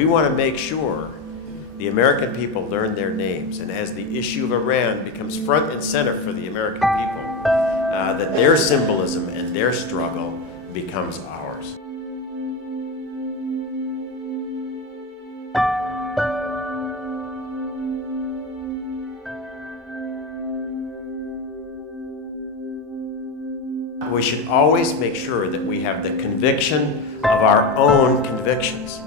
we want to make sure the American people learn their names, and as the issue of Iran becomes front and center for the American people, that their symbolism and their struggle becomes ours. We should always make sure that we have the conviction of our own convictions.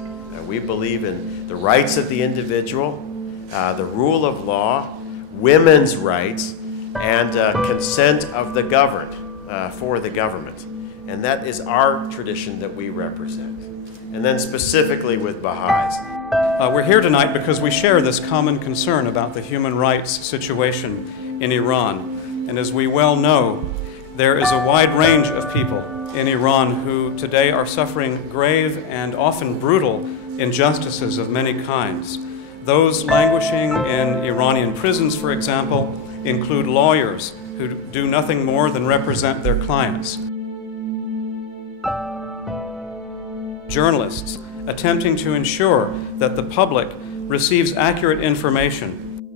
We believe in the rights of the individual, the rule of law, women's rights, and consent of the governed for the government. And that is our tradition that we represent. And then specifically with Baha'is. We're here tonight because we share this common concern about the human rights situation in Iran. And as we well know, there is a wide range of people in Iran who today are suffering grave and often brutal injustices of many kinds. Those languishing in Iranian prisons, for example, include lawyers who do nothing more than represent their clients. Journalists attempting to ensure that the public receives accurate information.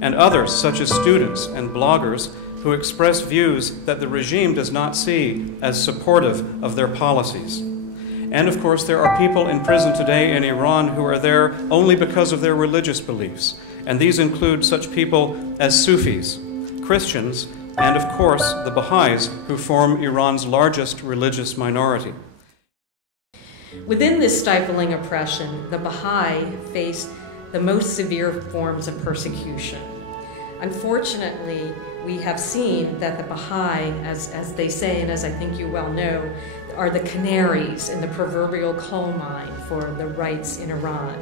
And others, such as students and bloggers, who express views that the regime does not see as supportive of their policies. And of course, there are people in prison today in Iran who are there only because of their religious beliefs. And these include such people as Sufis, Christians, and of course, the Baha'is, who form Iran's largest religious minority. Within this stifling oppression, the Baha'i face the most severe forms of persecution. Unfortunately, we have seen that the Baha'i, as they say, and as I think you well know, are the canaries in the proverbial coal mine for the rights in Iran.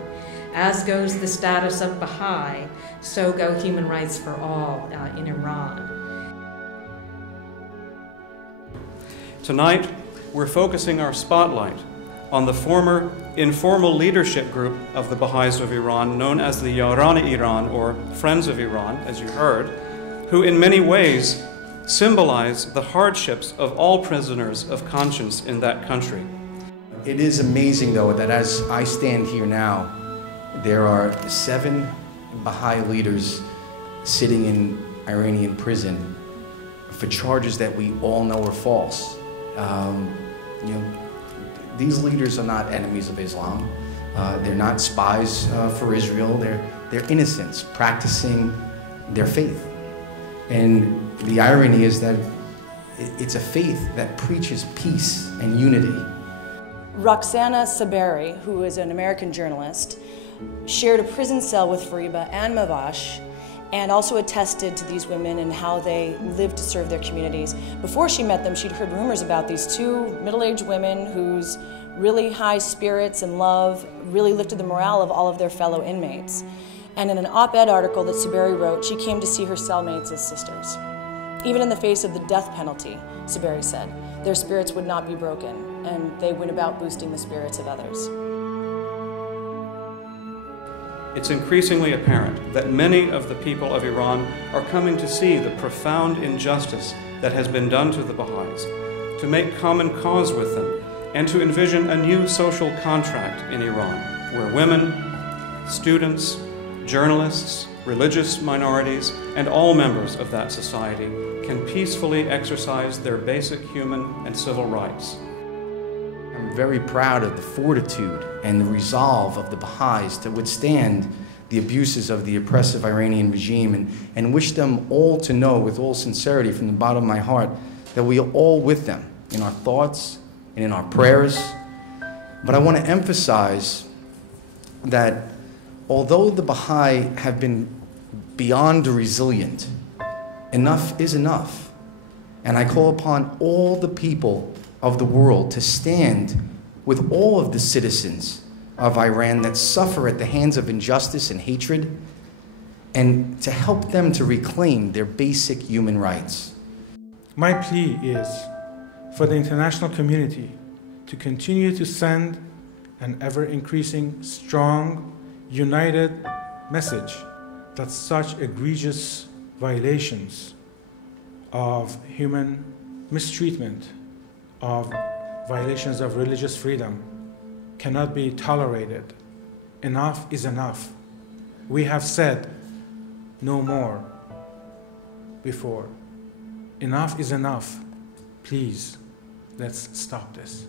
As goes the status of Baha'i, so go human rights for all in Iran. Tonight, we're focusing our spotlight on the former informal leadership group of the Baha'is of Iran, known as the Yaran Iran, or Friends of Iran, as you heard, who in many ways symbolize the hardships of all prisoners of conscience in that country. It is amazing, though, that as I stand here now, there are 7 Baha'i leaders sitting in Iranian prison for charges that we all know are false. These leaders are not enemies of Islam. They're not spies for Israel. They're innocents practicing their faith. And the irony is that it's a faith that preaches peace and unity. Roxana Saberi, who is an American journalist, shared a prison cell with Fariba and Mavash, and also attested to these women and how they lived to serve their communities. Before she met them, she'd heard rumors about these 2 middle-aged women whose really high spirits and love really lifted the morale of all of their fellow inmates. And in an op-ed article that Saberi wrote, she came to see her cellmates as sisters. Even in the face of the death penalty, Saberi said, their spirits would not be broken, and they went about boosting the spirits of others. It's increasingly apparent that many of the people of Iran are coming to see the profound injustice that has been done to the Baha'is, to make common cause with them, and to envision a new social contract in Iran, where women, students, journalists, religious minorities, and all members of that society can peacefully exercise their basic human and civil rights. I'm very proud of the fortitude and the resolve of the Baha'is to withstand the abuses of the oppressive Iranian regime, and wish them all to know with all sincerity from the bottom of my heart that we are all with them in our thoughts and in our prayers. But I want to emphasize that although the Baha'i have been beyond resilient, enough is enough. And I call upon all the people of the world to stand with all of the citizens of Iran that suffer at the hands of injustice and hatred, and to help them to reclaim their basic human rights. My plea is for the international community to continue to send an ever-increasing, strong, united message that such egregious violations of human mistreatment, of violations of religious freedom, cannot be tolerated. Enough is enough. We have said no more before. Enough is enough. Please, let's stop this.